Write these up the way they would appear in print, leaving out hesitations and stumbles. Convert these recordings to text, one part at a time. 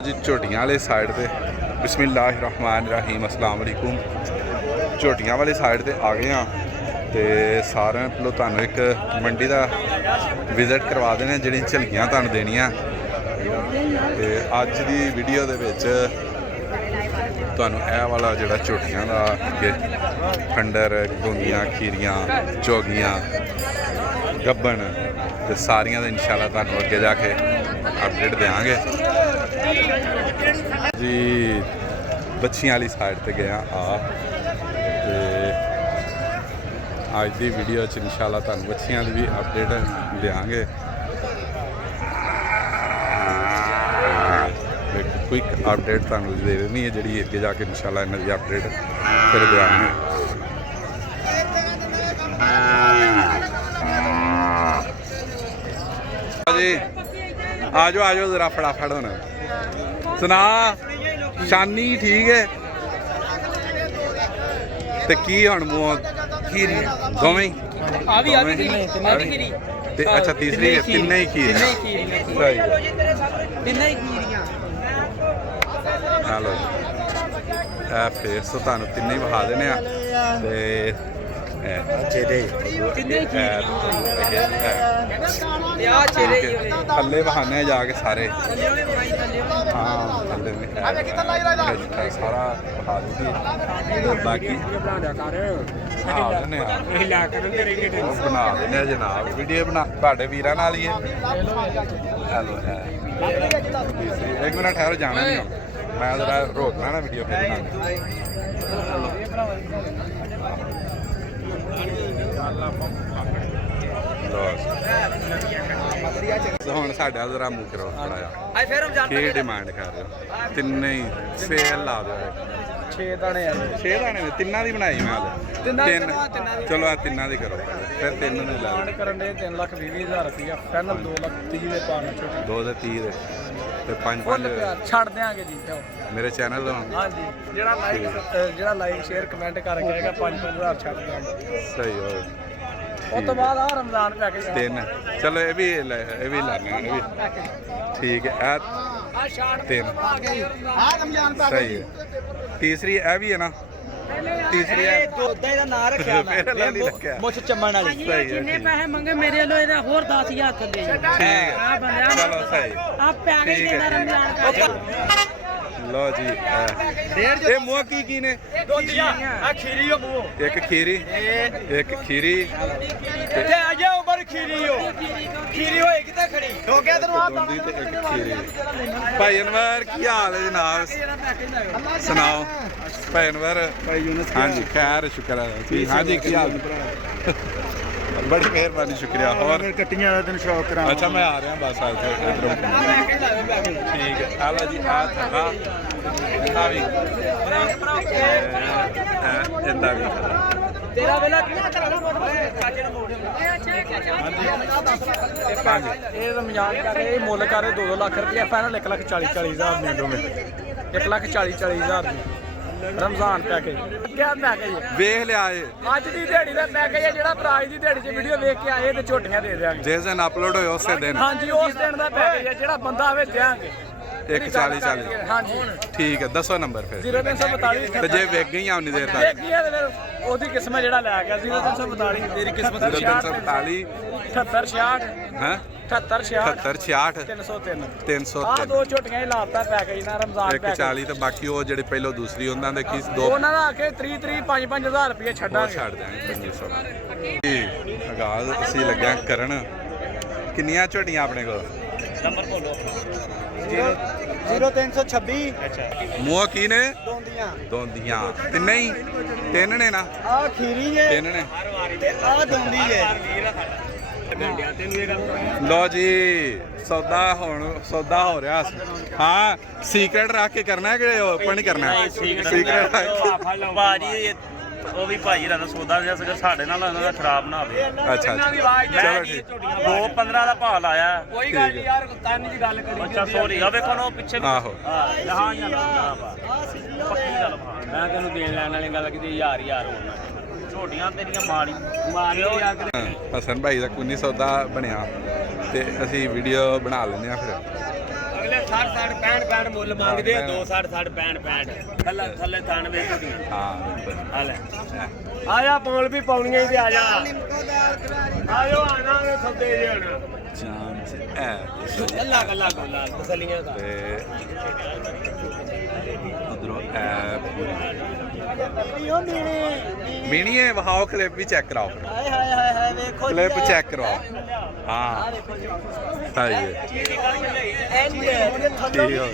जी झोटियां वाले साइड ते बिस्मिल्लाहिर्रहमानिर्रहीम अस्सलाम वालेकुम। झोटियां वाली साइड ते आ गए हैं तो सारे पहलों तुहानू एक मंडी का विजिट करवा देने जी झलकियां तुहानू देनियां ते अज दी वीडियो दे विच तुहानू यह वाला जिहड़ा झोटियां दा खंडर गोंदियां खीरियां चौगियां गब्बन ते सारियां दे इंशाअल्लाह तुहानू अगे जाके अपडेट देंगे जी। बच्चियां वाली साइड ते गया अज की वीडियो इंशाअल्लाह तुहानू बच्चियां की भी अपडेट देंगे। क्विक अपडेट तुहानू दे देनी है जी अगे जाके इंशाअल्लाह इन्हां दी अपडेट फिर देंगे। जी आ जाओ जरा फटाफट होना सुना शानी ठीक है ते की हुण मूंह खीरी दोवें अच्छा तीसरी है तिन्ने ही खीर हेलो फेस तो तुहानू तिन्ने ही विखा देने थल्ले बहाने जाके सारे हाँ थल्ले सारा बहा दीजिए बाकी बना देने जनाब वीडियो बना तुहाडे वीरां नाल ही है। हेलो एक मिनट ठहरो जाना नहीं मैं जरा रोकना ना वीडियो फिर ਹੁਣ ਸਾਡਾ ਜ਼ਰਾ ਮੂੰਹ ਕਰੋ ਥੋੜਾ ਕੀ ਡਿਮਾਂਡ ਕਰ ਰਹੇ ਹੋ ਤਿੰਨੇ ਹੀ ਸੇਲ ਲਾ ਦਿਓ 6 ਦਾਣੇ ਨੇ ਤਿੰਨਾਂ ਦੀ ਬਣਾਈ ਮੈਂ ਤਿੰਨ ਚਲੋ ਆ ਤਿੰਨਾਂ ਦੀ ਕਰੋ ਫਿਰ ਤਿੰਨ ਨੂੰ ਲਾ ਕਰਨ ਦੇ 3,20,000 ਰੁਪਇਆ ਪਹਿਲਾਂ 2,30,000 ਦੇ ਪਾਣਾ ਛੋਟੇ 2 ਦੇ 30 ਦੇ ਤੇ 5 ਛੱਡ ਦਿਆਂਗੇ ਜੀ ਮੇਰੇ ਚੈਨਲ ਤੋਂ ਹਾਂਜੀ ਜਿਹੜਾ ਲਾਈਕ ਸ਼ੇਅਰ ਕਮੈਂਟ ਕਰਕੇ ਆਏਗਾ 5,000 ਛੱਡ ਦਿਆਂਗੇ ਸਹੀ ਹੋ उस तो बाद रमजान पैकेज तीन चलो ये भी लाने ठीक है तीन सही है। तीसरी है भी है ना तीसरी मुझ चमन वाली जिन्ने पैसे मंगे मेरे लो इहदा होर 10,000 थल्ले ठीक है चलो सही आप पैकेज देना रमजान लो जी ये मुँह की ने एक खीरी भाई अनवर की हाल है जनाब सुनाओ भाई अनवर हाँ जी खैर शुक्र है हाँ जी की हाल बड़ी मेहरबानी शुक्रिया और कट्टियां का दिन शौक करा अच्छा मैं आ रहा बस ठीक है आलो जी रमजान का मुल कर 2 लाख रुपया फाइनल 1,40,000 मिनटों में 1,40,000 रमजान पैकेज क्या पैकेज वेख लिया अज की दिहाड़ी का पैकेज है जो प्राइज की दिहाड़ी वीडियो वेख के आए तो झोटियां दे देंगे जिस दिन अपलोड हो उस दिन हाँ जी उस दिन का पैकेज है जो बंदा आवे देंगे 1,40,000 हाँ जी ठीक है दसो नंबर फिर 0342 जे वेख गई उन्नी देर तक ओदी किस्मत जेड़ा लै गया 0342 तेरी किस्मत 0342 78 हैं 78 303 दो झोटियां लाता पैकेज ना रमजान 1,40 ਤੇ ਬਾਕੀ ਉਹ ਜਿਹੜੇ ਪਹਿਲਾਂ ਦੂਸਰੀ ਉਹਨਾਂ ਦੇ ਕੀ ਦੋ ਉਹਨਾਂ ਦਾ ਆਖੇ 30 5,000 ਰੁਪਏ ਛੱਡਾਂਗੇ ਛੱਡ ਦਾਂਗੇ 500 ਜੀ ਆਗਾਜ਼ ਅਸੀਂ ਲੱਗਿਆ ਕਰਨ ਕਿੰਨੀਆਂ ਝੋਟੀਆਂ ਆਪਣੇ ਕੋਲ ਨੰਬਰ ਬੋਲੋ 0326 ਅੱਛਾ ਮੂੰਹ ਕੀ ਨੇ ਦੋਂਦੀਆਂ ਤਿੰਨੇ ਹੀ ਤਿੰਨ ਨੇ ਨਾ ਆ ਖੀਰੀ ਜੇ ਤਿੰਨ ਨੇ ਤੇ ਆ ਦੋਂਦੀ ਜੇ लो जी सौदा हो रहा हाँ सीक्रेट रख के करना है कि ओपन नहीं करना है सीक्रेट भाजी ਉਹ ਵੀ ਭਾਈ ਦਾ ਸੌਦਾ ਜਿਹਾ ਸੀਗਾ ਸਾਡੇ ਨਾਲ ਉਹਨਾਂ ਦਾ ਖਰਾਬ ਨਾ ਹੋਵੇ ਅੱਛਾ ਚਲੋ ਠੀਕ 215 ਦਾ ਭਾਅ ਲਾਇਆ ਕੋਈ ਗੱਲ ਨਹੀਂ ਯਾਰ ਤਾਨੀ ਦੀ ਗੱਲ ਕਰੀ ਅੱਛਾ ਸੌਰੀ ਆ ਵੇਖੋ ਨਾ ਪਿੱਛੇ ਆਹੋ ਹਾਂ ਯਾਰ ਪੱਕੀ ਗੱਲ ਮੈਂ ਤੈਨੂੰ ਦੇਣ ਲੈਣ ਵਾਲੀ ਗੱਲ ਕੀਤੀ ਯਾਰ ਹੋਣਾ ਝੋਟੀਆਂ ਤੇਰੀਆਂ ਮਾਰੀਆਂ ਹਸਨ ਭਾਈ ਦਾ ਕੋਈ ਨਹੀਂ ਸੌਦਾ ਬਣਿਆ ਤੇ ਅਸੀਂ ਵੀਡੀਓ ਬਣਾ ਲੈਂਦੇ ਆ ਫਿਰ 60 65 ਮੁੱਲ ਮੰਗਦੇ ਆ 2 60 65 65 ਥੱਲੇ 93 ਝੋਟੀਆਂ ਹਾਂ ਆ ਲੈ ਆ ਜਾ ਪੌਲ ਵੀ ਪਾਉਣੀਆਂ ਹੀ ਤੇ ਆ ਜਾ ਆਇਓ ਆਣਾ ਸੌਦੇ ਜੇ ਹੁਣ ਜਾਨ ਸੇ ਐ ਅੱਲਾ ਗੱਲਾ ਗੋਲਾ ਤਸਲੀਆਂ ਦਾ ਤੇ ਉਧਰੋਂ ਐ ਮੀਣੀ ਹੈ ਵਹਾਓ ਕਲਿੱਪ ਵੀ ਚੈੱਕ ਕਰਾਓ ਹਾਏ ਹਾਏ ਹਾਏ ਹਾਏ ਵੇਖੋ ਕਲਿੱਪ ਚੈੱਕ ਕਰਵਾਓ ਹਾਂ ਸਹੀ ਹੈ ਠੀਕ ਹੋ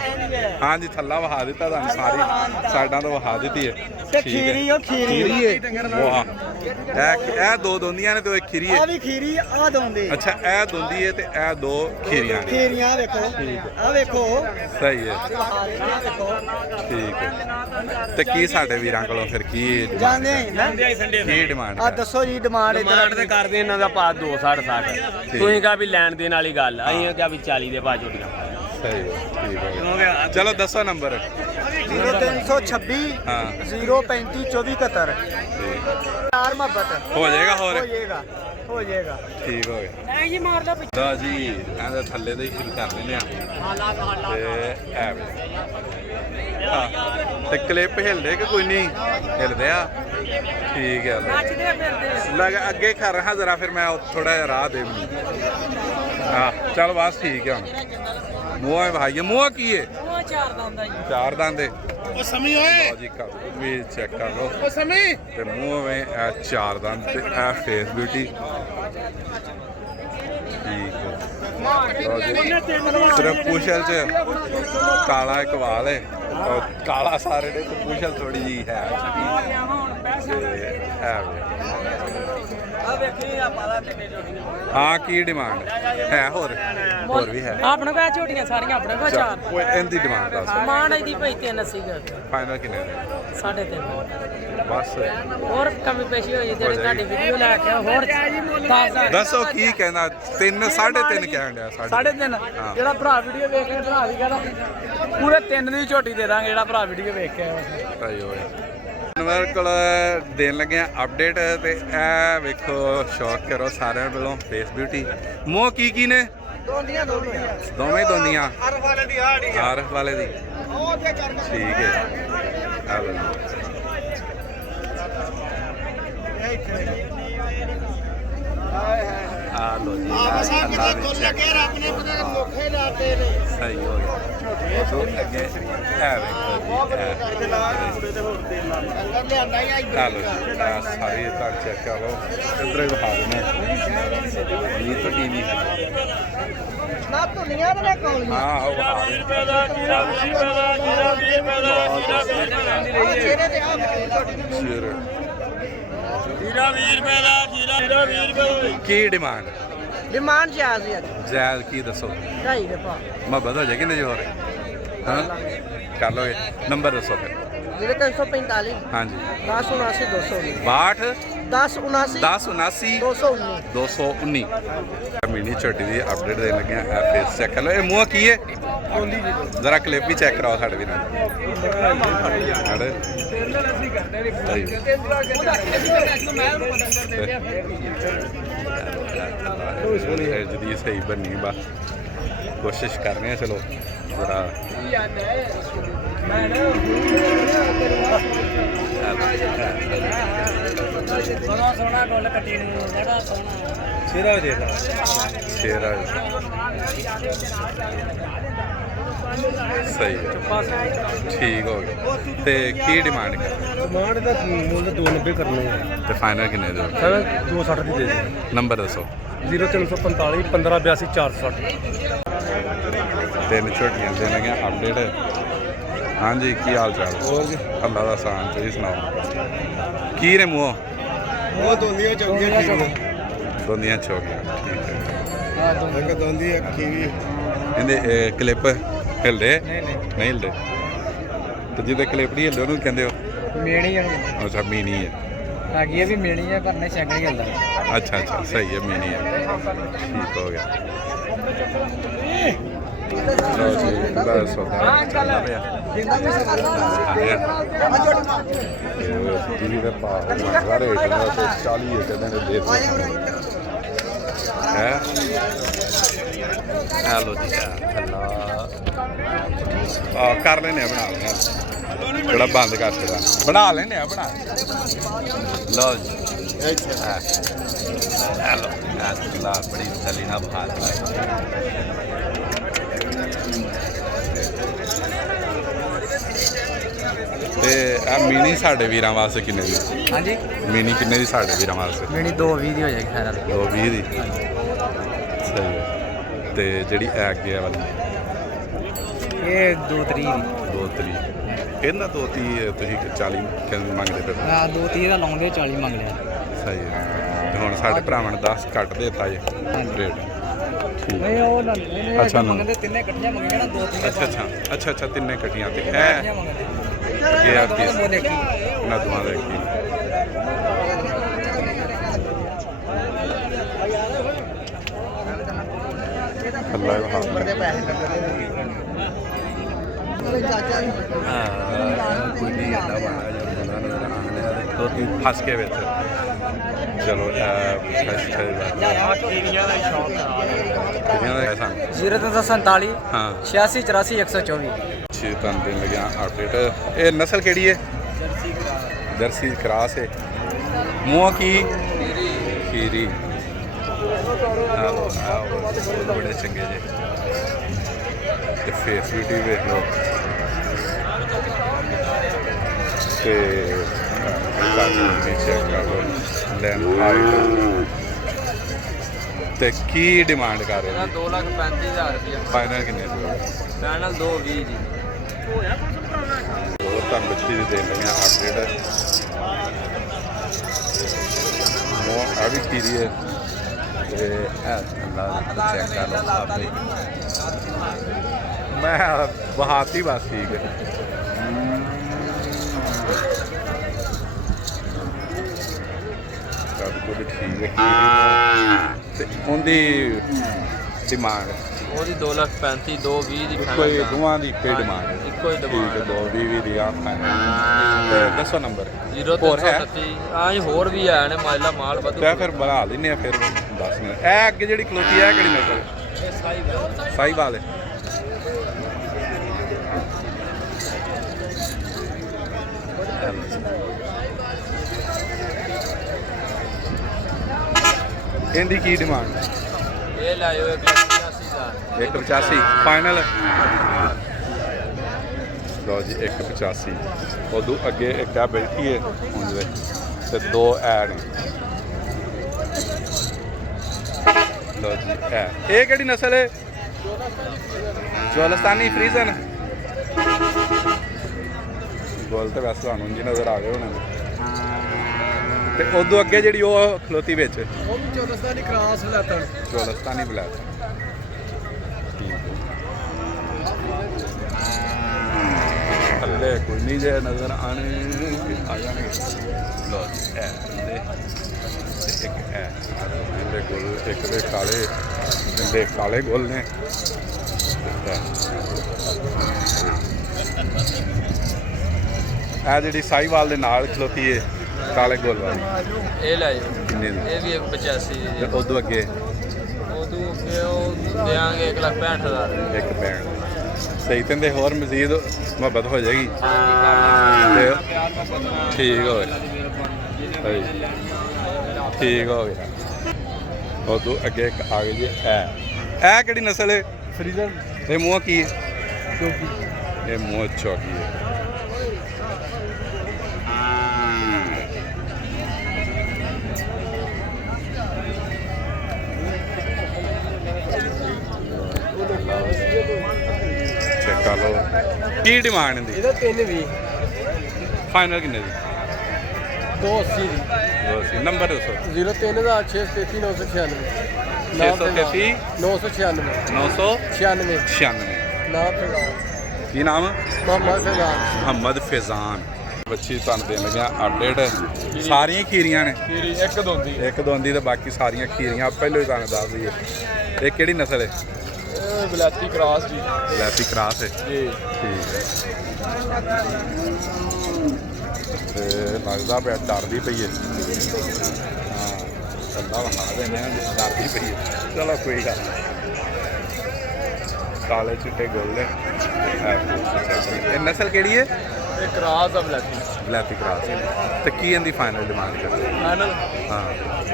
ਹਾਂਜੀ ਥੱਲਾ ਵਹਾ ਦਿੱਤਾ ਤੁਹਾਨੂੰ ਸਾਰੀ ਸਾਈਡਾਂ ਤੋਂ ਵਹਾ ਦਿੱਤੀ ਹੈ ਤੇ ਖੀਰੀ ਉਹ ਖੀਰੀ ਖੀਰੀ ਹੈ ਵਾਹ ਇਹ ਦੋ ਦੋਂਦੀਆਂ ਨੇ ਤੇ ਇੱਕ ਖੀਰੀ ਹੈ ਆ ਵੀ ਖੀਰੀ ਆ ਦੋਂਦੇ ਅੱਛਾ ਇਹ ਦੋਂਦੀ ਹੈ ਤੇ ਇਹ ਦੋ ਖੀਰੀਆਂ ਨੇ ਖੀਰੀਆਂ ਵੇਖੋ ਆ ਵੇਖੋ ਸਹੀ ਹੈ ਆ ਵੇਖੋ ਠੀਕ ਹੈ ਤੇ ਕੀ ਸਾਡੇ ਵੀਰਾਂ ਕੋਲੋਂ ਫਿਰ ਕੀ ਜਾਂਦੇ ਆ ਸੰਡੇ ਕੀ ਡਿਮਾਂਡ ਆ ਦੱਸੋ ਜੀ ਡਿਮਾਂਡ ਤੇ ਕਰਦੇ ਇਹਨਾਂ ਦਾ ਪਾ 2 60 60 ਤੁਸੀਂ ਕਹਾ ਵੀ ਲੈਣ ਦੇਣ ਵਾਲੀ ਗੱਲ ਅਸੀਂ ਕਿਹਾ ਵੀ 40 ਦੇ ਬਾਅਦ ਝੋਟੀਆਂ ਸਹੀ ਹੈ ਠੀਕ ਹੈ ਚਲੋ ਦੱਸੋ ਨੰਬਰ 0326 ਹਾਂ 035 2471 ਯਾਰ ਮੁਹੱਬਤ ਹੋ ਜਾਏਗਾ ਹੋਰ ਹੋ ਜਾਏਗਾ ਠੀਕ ਹੋ ਗਿਆ ਨਹੀਂ ਜੀ ਮਾਰ ਲਓ ਲਓ ਜੀ ਇਹਦੇ ਥੱਲੇ ਤੋਂ ਹੀ ਸ਼ੁਰੂ ਕਰ ਲੈਂਦੇ ਆ ਤੇ ਐਵੇਂ ਹਾਂ ਤੇ ਕਲਿੱਪ ਹਿਲਦੇ ਕਿ ਕੋਈ ਨਹੀਂ ਹਿਲਦੇ ਆ ਠੀਕ ਹੈ ਨੱਚਦੇ ਫਿਰਦੇ ਲੱਗ ਅੱਗੇ ਕਰ ਰਹਾ ਜ਼ਰਾ ਫਿਰ ਮੈਂ ਥੋੜਾ ਜਿਹਾ ਰਾਹ ਦੇ ਮੈਨੂੰ ਹਾਂ ਚਲ ਬਸ ਠੀਕ ਹੈ ਹੁਣ ਮੂੰਹ ਭਾਈ ਮੂੰਹ ਕੀ ਹੈ ਉਹ ਚਾਰ ਦਾ ਹੁੰਦਾ ਜੀ ਚਾਰ ਦੰਦ ਉਹ ਸਮੀ ਓਏ ਜੀ ਕਰ ਵੀ ਚੈੱਕ ਕਰ ਲਓ ਉਹ ਸਮੀ ਤੇ ਮੂੰਹ ਵਿੱਚ ਇਹ ਚਾਰ ਦੰਦ ਤੇ ਇਹ ਫੇਸ ਬਿਊਟੀ ਠੀਕ ਹੈ ਸਿਰਫ ਪੁਸ਼ਲ ਚ ਕਾਲਾ ਇੱਕ ਵਾਲ ਹੈ ਔਰ ਕਾਲਾ ਸਾਰੇ ਨੇ ਤੇ ਪੁਸ਼ਲ ਥੋੜੀ ਜੀ ਹੈ ਤੇ ਹੈ ਆ ਵੇਖੀ ਆ ਪਾਲਾ ਤਿੰਨੇ ਜੋੜੀਆਂ ਹਾਂ ਕੀ ਡਿਮਾਂਡ ਹੈ ਹੋਰ ਵੀ ਹੈ ਆਪਣੇ ਕੋਲ ਝੋਟੀਆਂ ਸਾਰੀਆਂ ਆਪਣੇ ਕੋਲ ਚਾਰ ਕੋਈ ਇਹਦੀ ਡਿਮਾਂਡ ਦੱਸ ਮਾਣ ਇਹਦੀ ਭਾਈ 380 ਕਰ ਫਾਈਨਲ ਕਿੰਨੇ ਦੇ 3.5 ਬਸ ਹੋਰ ਕਮੀ ਪੇਸ਼ੀ ਹੋਈ ਜਿਹੜੀ ਤੁਹਾਡੀ ਵੀਡੀਓ ਲੈ ਕੇ ਹੋਰ 10,000 ਦੱਸੋ ਕੀ ਕਹਿੰਦਾ 3 3.5 ਕਹਿਣ ਡਿਆ 3.5 ਜਿਹੜਾ ਭਰਾ ਵੀਡੀਓ ਵੇਖ ਕੇ ਭਰਾ ਵੀ ਕਹਿੰਦਾ ਪੂਰੇ 3 ਦੀ ਝੋਟੀ ਦੇ ਦਾਂਗੇ ਜਿਹੜਾ ਭਰਾ ਵੀਡੀਓ ਵੇਖ ਕੇ ਆਇਆ ਸਹੀ ਹੋਇਆ ਮੇਰੇ ਕੋਲ ਦੇਣ ਲੱਗੇ ਆ ਅਪਡੇਟ ਤੇ ਇਹ ਵੇਖੋ ਸ਼ੌਕ ਕਰੋ ਸਾਰਿਆਂ ਵੱਲੋਂ ਫੇਸ ਬਿਊਟੀ ਮੂੰਹ ਕੀ ਨੇ ਦੋਂਦੀਆਂ ਦੋਵੇਂ ਦੋਂਦੀਆਂ ਆਰਫ ਵਾਲੇ ਦੀ ਹਾੜੀ ਆਰਫ ਵਾਲੇ ਦੀ ਉਹ ਤੇ ਕਰ ਠੀਕ ਹੈ ਆ ਲਓ ਆ ਲੋ ਜੀ ਅੱਲਾ ਵੀ ਚੈੱਕ ਆਪਣੇ ਪਤਾ ਮੋਖੇ ਲਾਤੇ ਨੇ ਸਹੀ ਹੋ ਗਿਆ ਸੋ ਅੱਗੇ ਹੈ ਵੇਖੋ ਜੀ ਅੰਦਰ ਲਿਆਂਦਾ ਹੀ ਆ ਲੋ ਸਾਰੀ ਤਾਂ ਚੈੱਕ ਕਰ ਲਓ ਇਧਰ ਹੀ ਦਿਖਾ ਦਿੰਦੇ ਇਹ ਤਾਂ ਟੀਵੀ ਨਾ ਧੁਨੀਆਂ ਦੇ ਕੋਲ ਹਾਂ ਉਹ ਆ ਚਿਹਰੇ ਤੇ ਆ ਸ਼ੇਰ ਜੀਰਾ 20 ਰੁਪਏ ਦਾ ਜੀਰਾ 20 ਰੁਪਏ ਕੀ ਡਿਮਾਂਡ ਡਿਮਾਂਡ ਜਾਇਜ਼ ਹੈ ਜਾਇਜ਼ ਕੀ ਦੱਸੋ 2.5 ਦੇ ਪਾ ਮੁਹੱਬਤ ਹੋ ਜਾਏ ਕਿੰਨੇ ਜੋ ਹੋਰ ਹਾਂ ਕਰ ਲੋਗੇ ਨੰਬਰ ਦੱਸੋ ਫਿਰ 0345 ਹਾਂਜੀ 1079 62 219 1079 219 219 ਮਿੰਨੀ ਛੋਟੀ ਦੀ ਅਪਡੇਟ ਦੇਣ ਲੱਗਿਆ ਇਹ ਫੇਸ ਚੈੱਕ ਕਰ ਲਓ ਇਹ ਮੂੰਹ ਕੀ ਹੈ ਜ਼ਰਾ ਕਲਿੱਪ ਵੀ ਚੈੱਕ ਕਰਾਓ ਸਾਡੇ ਵੀਰਾਂ ਸਾਡੇ ਜੀ ਸਹੀ ਬਣੀ ਬਾ ਕੋਸ਼ਿਸ਼ ਕਰ ਰਹੇ ਹਾਂ ਚਲੋ ਜ਼ਰਾ ਬੜਾ ਸੋਹਣਾ ਡੋਲ ਕੱਟੀ ਨੂੰ ਬੜਾ ਸੋਹਣਾ ਸ਼ੇਰਾ ਹੋ ਜਾਏਗਾ ਸ਼ੇਰਾ ਸਹੀ ਹੈ ਠੀਕ ਹੋ ਗਿਆ ਤੇ ਕੀ ਡਿਮਾਂਡ ਕਰ ਡਿਮਾਂਡ ਦਾ ਮੁੱਲ 290 ਕਰਨਾ ਹੈ ਤੇ ਫਾਈਨਲ ਕਿੰਨੇ ਦੇ 260 ਦੀ ਦੇ ਦੇ ਨੰਬਰ ਦੱਸੋ 0345 1582 460 ਤਿੰਨ ਛੋਟੀਆਂ ਦੇ ਲੱਗੀਆਂ ਅਪਡੇਟ ਹਾਂਜੀ ਕੀ ਹਾਲ ਚਾਲ ਹੋਰ ਜੀ ਅੱਲਾ ਦਾ ਸਾਨ ਤੁਸੀਂ ਸੁਣਾਓ ਕੀ ਨੇ ਮੂੰਹ ਉਹ ਦੋਂਦੀਆਂ ਚੌਕੀਆਂ ਦੋਂਦੀਆਂ ਛੋਟੀਆਂ ਠੀਕ ਹੈ ਇੱਕ ਦੋਂਦੀ ਅੱਖੀ ਵੀ ਇਹਦੇ ਕਲਿੱਪ ਹਿਲਦੇ ਨਹੀਂ ਹਿਲਦੇ ਤੇ ਜਿਹਦੇ ਕਲਿੱਪ ਨਹੀਂ ਹਿਲਦੇ ਉਹਨੂੰ ਕਹਿੰਦੇ ਹੋ ਮੇਣੀ ਅੱਛਾ ਮੀਨੀ ਹੈ ਹੈਗੀ ਇਹ ਵੀ ਮੇਣੀ ਹੈ ਪਰ ਨਹੀਂ ਸ਼ੈਂਕੜੀ ਹੁੰਦਾ ਅੱਛਾ ਅੱਛਾ ਸਹੀ ਹੈ ਮੀਨੀ ਹੈ ਠੀਕ ਹੋ ਗਿਆ ਲੋ ਜੀ ਦਾ ਸੌਦਾ ਚੱਲਦਾ ਪਿਆ ਜੀ ਦੇ ਪਾ ਸਾਰੇ ਰੇਟ ਦਾ 40 ਹੈ ਕਹਿੰਦੇ ਨੇ ਦੇ ਹੈ ਹੈਲੋ ਜੀ ਥੱਲਾ ਕਰ ਲੈਨੇ ਆ ਬਣਾ ਲੈਨੇ ਆ ਜਿਹੜਾ ਬੰਦ ਕਰ ਛੜਾ ਬਣਾ ਲੈਨੇ ਆ ਬਣਾ ਲਓ ਜੀ ਹੈਲੋ ਥੱਲਾ ਬੜੀ ਥੱਲੀ ਨਾ ਬਾਹਰ ਤੇ ਆ ਮੀਨੀ ਸਾਡੇ ਵੀਰਾਂ ਵਾਸਤੇ ਕਿੰਨੇ ਦੀ ਹਾਂਜੀ ਮੀਨੀ ਕਿੰਨੇ ਦੀ ਸਾਡੇ ਵੀਰਾਂ ਵਾਸਤੇ ਮੇਰੀ 220 ਦੀ ਹੋ ਜਾਏਗੀ ਖੈਰ 220 ਦੀ ਸਹੀ ਹੈ ਤੇ ਜਿਹੜੀ ਐ ਅੱਗੇ ਵਾਲੀ ਇਹ 230 ਦੀ 230 ਇਹਨਾਂ 230 ਤੁਸੀਂ 40 ਕਿੰਨੇ ਮੰਗਦੇ ਪਏ ਨਾ 230 ਦਾ ਲਾਉਂਦੇ 40 ਮੰਗ ਲਿਆ ਸਹੀ ਹੈ ਤੇ ਹੁਣ ਸਾਡੇ ਭਰਾਵਾਂ ਨੇ 10 ਘੱਟ ਦੇ ਦਿੱਤਾ ਜੀ ਰੇਟ ਠੀਕ ਨਹੀਂ ਉਹ ਨਾ ਨਹੀਂ ਅੱਛਾ, ਨਾ। ਮੰਗਦੇ ਤਿੰਨੇ ਇਕੱਠੀਆਂ ਮੰਗੀਆਂ ਨਾ 2-3 ਅੱਛਾ ਤਿੰਨੇ ਕੱਟੀਆਂ ਤੇ ਇਕੱਠੀਆਂ ਮੰਗਦੇ ਇਹ ਆ ਪੀਸ ਉਹ ਦੇਖੀ ਇਹਨਾਂ ਦੋਵਾਂ ਦਾ ਕੀ ਅੱਲਾ ਵਹਾ ਕੋਈ ਨਹੀਂ ਅੱਡਾ ਬਣਾ ਜਾਂ ਬੰਦਾ ਨਜ਼ਰ ਆਉਂਦਾ ਦੋ ਤਿੰਨ ਫਸ ਕੇ ਵਿੱਚ ਚਲੋ ਫਸਟ ਹੈ ਕਿਹਨਾਂ ਦਾ ਹੈ ਸਾਨੂੰ 0347 ਹਾਂ 86 84 124 ਛੇ ਤਨ ਦੇਣ ਲੱਗਿਆ ਅਪਡੇਟ ਇਹ ਨਸਲ ਕਿਹੜੀ ਹੈ ਜਰਸੀ ਕਰਾਸ ਹੈ ਮੂੰਹ ਕੀ ਖੀਰੀ ਬੜੇ ਚੰਗੇ ਜੇ ਤੇ ਫੇਸ ਬਿਊਟੀ ਵੇਖ ਲਓ ਤੇ ਚੈੱਕ ਕਰ ਲਓ ਲੈਂਥ ਹਾਈਟ ਤੇ ਕੀ ਡਿਮਾਂਡ ਕਰ ਰਹੇ ਨੇ 2,35,000 ਰੁਪਏ ਫਾਈਨਲ ਕਿੰਨੇ ਦੀ ਫਾਈਨਲ 220 ਜੀ ਹੋਰ ਤੁਹਾਨੂੰ ਬੱਚੀ ਦੀ ਦੇਣ ਲੱਗਿਆ ਅਪਡੇਟ ਉਹ ਆ ਵੀ ਖੀਰੀ ਹੈ ਤੇ ਅੱਲਾ ਚੈੱਕ ਕਰ ਲਓ ਆਪੇ ਮੈਂ ਬਹਾਤੀ ਬਸ ਠੀਕ ਹੈ ਸਭ ਕੁਝ ਠੀਕ ਹੈ ਤੇ ਉਹਦੀ ਡਿਮਾਂਡ ਉਹਦੀ 2,35,000 220 ਦੀ ਕੋਈ ਦੋਵਾਂ ਦੀ ਇੱਕੋ ਹੀ ਡਿਮਾਂਡ ਹੈ ਇੱਕੋ ਹੀ ਠੀਕ ਡਿਮਾਂਡ ਹੈ 220 ਦੀ ਆ ਤੇ ਦੱਸੋ ਨੰਬਰ 0338 ਆਹ ਹੋਰ ਵੀ ਆ ਨੇ ਮਾਲਾ ਮਾਲ ਵਧੂ ਤੇ ਫਿਰ ਬਣਾ ਲੈਨੇ ਆ ਫਿਰ 10 ਮਿੰਟ ਇਹ ਅੱਗੇ ਜਿਹੜੀ ਖਲੋਤੀ ਹੈ ਕਿਹੜੀ ਨਸਲ ਸਾਈ ਵਾਲੇ ਇਹਦੀ ਕੀ ਡਿਮਾਂਡ ਇਹ ਲਾਇਓ 1,85,000 185 ਫਾਈਨਲ ਲਓ ਜੀ 185 ਉਦੋਂ ਅੱਗੇ ਇੱਕ ਆ ਬੈਠੀ ਹੈ ਹੁਣ ਦੇ ਤੇ ਦੋ ਐਡ ਲਓ ਜੀ ਇਹ ਕਿਹੜੀ ਨਸਲ ਹੈ ਜੋਲਸਤਾਨੀ ਫਰੀਜ਼ਨ ਗੋਲ ਤੇ ਵੈਸੇ ਤੁਹਾਨੂੰ ਜੀ ਨਜ਼ਰ ਆ ਗਏ ਹੋਣੇ ਤੇ ਉਦੋਂ ਅੱਗੇ ਜਿਹੜੀ ਉਹ ਖਲੋਤੀ ਵਿੱਚ ਉਹ ਵੀ 14 ਦੀ ਕ੍ਰਾਸ ਲੈਤਣ ਜੋਲਸਤਾਨੀ ਬਲੈਕ ਥੱਲੇ ਕੋਈ ਨਹੀਂ ਜੇ ਨਜ਼ਰ ਆਣੇ ਆ ਜਾਣਗੇ ਲੋ ਤੇ ਇੱਕ ਹੈ ਇਹਦੇ ਕੋਲ ਇੱਕ ਦੇ ਕਾਲੇ ਗੋਲ ਨੇ ਆ ਜਿਹੜੀ ਸਾਈਵਾਲ ਦੇ ਨਾਲ ਖਲੋਤੀ ਹੈ ਕਾਲੇ ਗੋਲ ਵਾਲੀ ਇਹ ਲਾਇਓ ਕਿੰਨੇ ਦੀ ਇਹ ਵੀ 185 ਦੀ ਤੇ ਉਦੋਂ ਅੱਗੇ ਉਦੋਂ ਅੱਗੇ ਉਹ ਦੇਾਂਗੇ 1,65,000 ਇੱਕ ਪੈਣ ਸਹੀ ਤੇ ਹੋਰ ਮਜ਼ੀਦ ਮੁਹੱਬਤ ਹੋ ਜਾਏਗੀ ਤੇ ਠੀਕ ਹੋ ਗਿਆ ਠੀਕ ਹੋ ਗਿਆ ਉਦੋਂ ਅੱਗੇ ਇੱਕ ਆ ਗਈ ਜੀ ਇਹ ਕਿਹੜੀ ਨਸਲ ਹੈ ਫਰੀਜ਼ਰ ਇਹ ਮੂੰਹ ਕੀ ਹੈ ਚੌਕੀ ਇਹ ਮੂੰਹ ਚੌਕੀ ਹੈ ਚੈੱਕ ਕਰ ਲਓ ਕੀ ਡਿਮਾਂਡ ਇਹਦੀ ਇਹਦਾ 320 ਫਾਈਨਲ ਕਿੰਨੇ ਦੀ 280 ਦੀ ਸੀ ਨੰਬਰ ਦੱਸੋ 03,633 996 633 996 996 96 ਨਾਮ ਫੈਜ਼ਾਨ ਕੀ ਨਾਮ ਮੁਹੰਮਦ ਫੈਜ਼ਾਨ ਮੁਹੰਮਦ ਫੈਜ਼ਾਨ ਬੱਚੀ ਤੁਹਾਨੂੰ ਦੇਣ ਲੱਗਿਆ ਅਪਡੇਟ ਸਾਰੀਆਂ ਖੀਰੀਆਂ ਨੇ ਖੀਰੀ ਇੱਕ ਦੋਂਦੀ ਇੱਕ ਦੋਂਦੀ ਤੇ ਬਾਕੀ ਸਾਰੀਆਂ ਖੀਰੀਆਂ ਪਹਿਲਾਂ ਹੀ ਤੁਹਾਨੂੰ ਦੱਸ ਦਈਏ ਇਹ ਕਿਹੜੀ ਨਸਲ ਹੈ ਬਲਾਤੀ ਕ੍ਰਾਸ ਜੀ ਲੈਪੀ ਕ੍ਰਾਸ ਹੈ ਜੀ ਠੀਕ ਹੈ ਤੇ ਲੱਗਦਾ ਪਿਆ ਡਰਦੀ ਪਈ ਹੈ ਹਾਂ ਅੱਲਾ ਵਹਾ ਦੇਣੇ ਡਰਦੀ ਪਈ ਹੈ ਚਲੋ ਕੋਈ ਗੱਲ ਨਹੀਂ ਕਾਲੇ ਚਿੱਟੇ ਗੋਲੇ ਇਹ ਨਸਲ ਕਿਹੜੀ ਹੈ? ਇਹ ਕਰਾਸ ਆ ਬਲੈਕੀ ਬਲੈਕੀ ਕਰਾਸ। ਤੇ ਕੀ ਇਹਦੀ ਫਾਈਨਲ ਡਿਮਾਂਡ ਕਰਦੇ? ਫਾਈਨਲ ਹਾਂ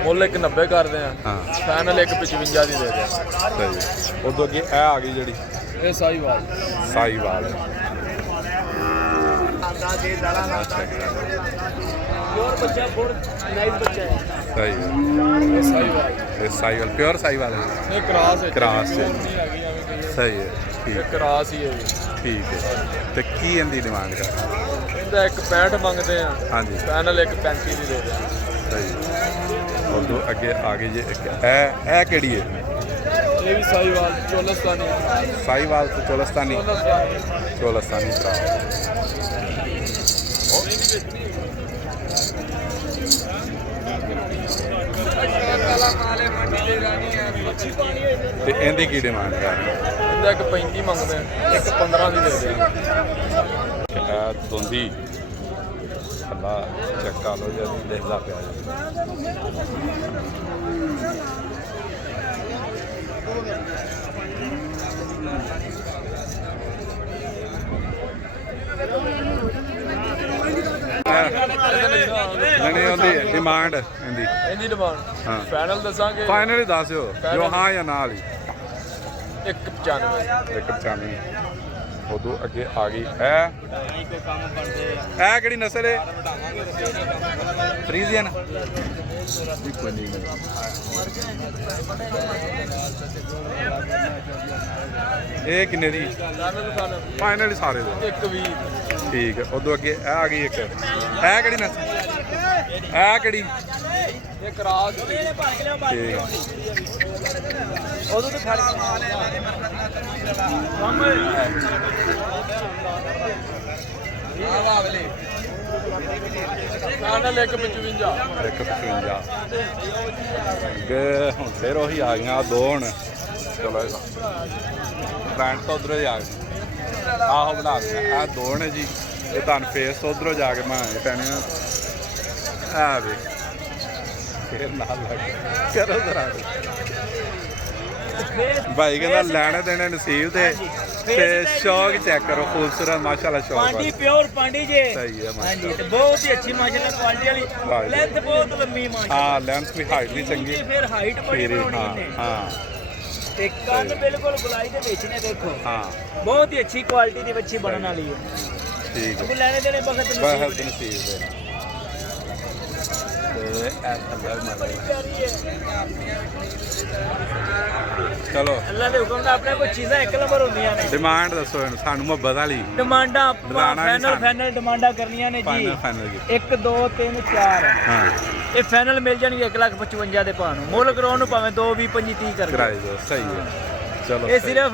ਮੁੱਲ 190 ਕਰਦੇ ਆ, ਹਾਂ ਫਾਈਨਲ 155 ਦੀ ਦੇ ਦੇ। ਸਹੀ। ਉਦੋਂ ਅੱਗੇ ਇਹ ਆ ਗਈ ਜਿਹੜੀ ਇਹ ਸਾਈਵਾਲ ਸਾਈਵਾਲ। ਪਿਓਰ ਬੱਚਾ ਫੋਰ ਨਾਈਸ ਬੱਚਾ ਹੈ। ਸਹੀ ਇਹ ਸਾਈਵਾਲ ਇਹ ਸਾਈਵਾਲ ਪਿਓਰ ਸਾਈਵਾਲ ਹੈ। ਇਹ ਕਰਾਸ ਹੈ, ਕਰਾਸ ਹੈ। ਨਹੀਂ ਹੈਗੀ ਐਵੇਂ ਕਹੀਏ। ਸਹੀ ਹੈ ਇਹ ਠੀਕ ਕਰਾਸ ਹੀ ਹੈ ਜੀ। ਠੀਕ ਹੈ। ਤੇ ਕੀ ਇਹਦੀ ਡਿਮਾਂਡ ਕਰਦੇ? ਇਹਦਾ 165 ਮੰਗਦੇ ਆ, ਹਾਂਜੀ ਫਾਈਨਲ 135 ਦੀ ਦੇ ਦੇ। ਸਹੀ। ਉਦੋਂ ਅੱਗੇ ਆ ਗਈ ਜੇ ਇੱਕ ਇਹ ਕਿਹੜੀ ਹੈ? ਇਹ ਵੀ ਸਾਈਵਾਲ ਚੋਲਸਤਾਨੀ ਸਾਈਵਾਲ ਤੇ ਚੋਲਸਤਾਨੀ। ਚੋਲਸਤਾਨੀ ਚੋਲਸਤਾਨੀ ਕਰਾਸ। ਤੇ ਇਹਦੀ ਕੀ ਡਿਮਾਂਡ ਕਰਦੇ? ਇਹਦਾ 135 ਮੰਗਦੇ ਆ, 115 ਦੀ ਦੇ ਦੇ। ਇਹ ਧੁੰਦੀ ਅੱਲਾ ਚੈੱਕ ਕਰ ਲਓ ਜੀ ਦੇਖਦਾ ਪਿਆ ਜੀ। ਨਹੀਂ ਉਹਦੀ ਡਿਮਾਂਡ ਇਹਦੀ ਇਹਦੀ ਡਿਮਾਂਡ ਹਾਂ। ਫਾਈਨਲ ਦੱਸਾਂਗੇ ਫਾਈਨਲ ਹੀ ਦੱਸ ਦਿਓ ਜੋ ਹਾਂ ਜਾਂ ਨਾ ਵਾਲੀ। 195 195। ਉਦੋਂ ਅੱਗੇ ਆ ਗਈ ਇਹ ਕਿਹੜੀ ਨਸਲ ਹੈ? ਫਰੀਜ਼ੀਅਨ। ਇਹ ਕਿੰਨੇ ਦੀ? ਫਾਈਨਲ ਸਾਰੇ ਦੇ 120 ਠੀਕ ਹੈ। ਉਦੋਂ ਅੱਗੇ ਇਹ ਆ ਗਈ ਇੱਕ ਇਹ ਕਿਹੜੀ ਨਸਲ? ਇਹ ਕਿਹੜੀ? ਇਹ ਕਰਾਸ ਠੀਕ ਹੈ। ਉਦੋਂ ਤਾਂ ਖੜ ਫਾਈਨਲ 155 155। ਅੱਗੇ ਹੁਣ ਫਿਰ ਉਹੀ ਆ ਗਈਆਂ ਦੋ ਹੁਣ। ਚਲੋ ਫਰੈਂਡ ਤਾਂ ਉਧਰੋਂ ਹੀ ਆ ਗਏ। ਆਹੋ ਬਣਾ ਦਿੰਦਾ ਇਹ ਦੋ ਨੇ ਜੀ। ਇਹ ਤੁਹਾਨੂੰ ਫੇਸ ਤੋਂ ਉਧਰੋਂ ਜਾ ਕੇ ਬਣਾਉਣੇ ਪੈਣੇ ਆ। ਆ ਵੇ ਫਿਰ ਨਾਲ ਲੱਗ ਕਰੋ ਜ਼ਰਾ। ਭਾਈ ਕਹਿੰਦਾ ਲੈਣੇ ਦੇਣੇ ਨਸੀਬ ਤੇ ਸ਼ੌਕ ਚੈੱਕ ਕਰੋ। ਖੂਬਸੂਰਤ ਮਾਸ਼ਾਅੱਲਾ ਸ਼ੌਕ पांडी प्योर पांडी जे ਸਹੀ ਹੈ हाँ जी ਮਾਸ਼ਾਅੱਲਾ। तो बहुत ही अच्छी माशाल्लाह क्वालिटी वाह वाली जी। लेंथ बहुत लंबी माशाल्लाह ਹਾਂ ਲੈਂਥ ਵੀ ਹਾਈਟ ਵੀ ਚੰਗੀ। जी फिर हाइट बड़ी ਫਿਰ बनानी ਹਾਂ ने ਹਾਂ ते कान बिल्कुल गुलाई दे विच ने देखो ਹਾਂ बहुत ही अच्छी क्वालिटी दी बच्ची बनने वाली है ਠੀਕ ਹੈ। अभी लेने देने बखत ਬਹੁਤ नसीब ने ਨਸੀਬ ਦੇ ਤੇ ਇਹ ਥੱਲੇ ਮਾਰੇ। प्यारी है ਚਲੋ अल्लाह दे हुक्म नाल अपने कोई चीज़ां एक नंबर होंदियां ने ਡਿਮਾਂਡ ਦੱਸੋ ਇਹਨੂੰ ਸਾਨੂੰ ਮੁਹੱਬਤ ਵਾਲੀ। डिमांडा लाना नहीं फाइनल सानू। फाइनल डिमांडा करनियां ने ਫਾਈਨਲ जी ਫਾਈਨਲ ਕੀ 1 2 3 4 ਹਾਂ ਇਹ ਫਾਈਨਲ ਮਿਲ ਜਾਣਗੇ 1,55,000 ਦੇ ਭਾਅ ਨੂੰ। ਮੁੱਲ ਕਰਾਉਣ ਨੂੰ ਭਾਵੇਂ 2 20 25 30 ਕਰ ਕਰਾਈ ਦੋ। ਸਹੀ ਹੈ। ਚਲੋ ਇਹ ਸਹੀ। ਸਿਰਫ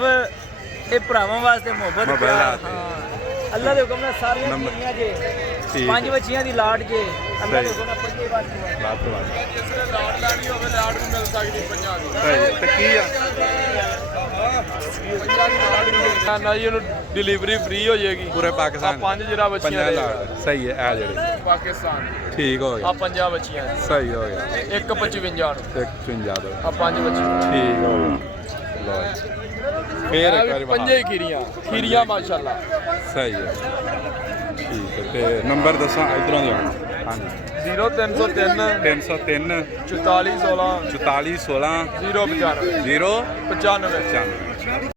ਇਹ ਭਰਾਵਾਂ ਵਾਸਤੇ ਮੁਹੱਬਤ ਮੁਹੱਬਤ ਪਿਆਰ। ਵਾਸਤੇ। ਹਾਂ ਅੱਲਾ ਦੇ ਹੁਕਮ ਨਾਲ ਸਾਰੀਆਂ ਨੰਬਰ- ਚੀਜ਼ਾਂ ਜੇ ਠੀਕ 5 ਬੱਚੀਆਂ ਦੀ ਲਾਟ ਜੇ ਅੱਲਾ ਦੇ ਸਹੀ। ਹੁਕਮ ਨਾਲ ਪੰਜੇ ਬਾਤ ਲਾਭ ਤੋਂ ਬਾਅਦ ਜਿਸ ਨੇ ਲਾਟ ਲੈਣੀ ਹੋਵੇ ਲਾਟ ਵੀ ਮਿਲ ਸਕਦੀ 50 ਦੀ। ਸਹੀ ਤੇ ਕੀ ਆ? 50 ਦੀ ਲਾਟ ਵੀ ਮਿਲ ਸਕਦੀ ਨਾ ਜੀ। ਉਹਨੂੰ ਡਿਲੀਵਰੀ ਫ੍ਰੀ ਹੋ ਜਾਏਗੀ। ਪੂਰੇ ਆ ਪਾਕਿਸਤਾਨ 5 ਜਿਹੜਾ ਬੱਚੀਆਂ ਪੰਜਾਂ ਦੇ ਲਾੜ ਸਹੀ ਹੈ। ਇਹ ਜਿਹੜੇ ਪਾਕਿਸਤਾਨ ਠੀਕ ਹੋ ਆ ਗਿਆ। 50 ਬੱਚੀਆਂ ਦੇ। ਸਹੀ ਹੋ ਗਿਆ। 155 ਨੂੰ 155 ਦੋ ਆ 5 ਬੱਚੀਆਂ। ਠੀਕ ਹੋ ਗਿਆ। ਲਓ ਜੀ। ਫੇਰ ਇੱਕ ਵਾਰੀ ਪੰਜੇ ਹੀ ਖੀਰੀਆਂ ਮਾਸ਼ਾਅੱਲਾ। ਸਹੀ ਹੈ। ਠੀਕ ਹੈ ਤੇ ਨੰਬਰ ਦੱਸਾਂ ਇਧਰੋਂ ਦੀ ਆਉਣਾ। ਹਾਂਜੀ 0303 303 44 16 44 16 095 0 95 95